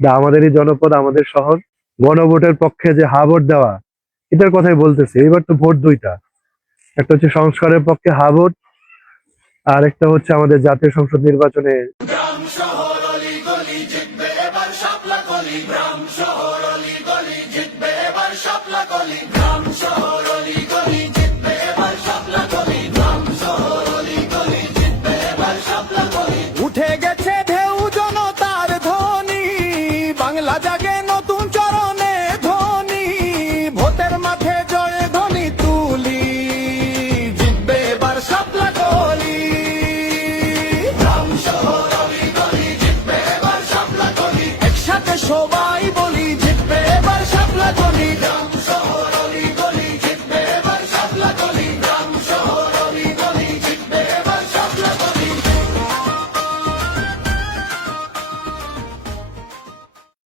আমাদেরই জনপদ, আমাদের শহর, গণভোটের পক্ষে যে হা ভোট দেওয়া, এটার কথাই বলতেছে। এবার তো ভোট দুইটা, একটা হচ্ছে সংস্কারের পক্ষে হা ভোট, আর একটা হচ্ছে আমাদের জাতীয় সংসদ নির্বাচনে। গ্রাম শহর অলি গলি জিতবে এবার শাপলা কলি, গ্রাম শহর অলি গলি জিতবে এবার শাপলা কলি, গ্রাম শহর অলি গলি জিতবে এবার শাপলা কলি, গ্রাম শহর অলি গলি জিতবে এবার শাপলা কলি। উঠে গেছে ঢেউ জনতার ধ্বনি, বাংলা জাগে নতুন চরণে ধ্বনি, ভোটের মাঠে জয় ধ্বনি তুলি, জিতবে এবার শাপলা কলি। গ্রাম শহর অলি গলি জিতবে এবার শাপলা কলি, একসাথে সবাই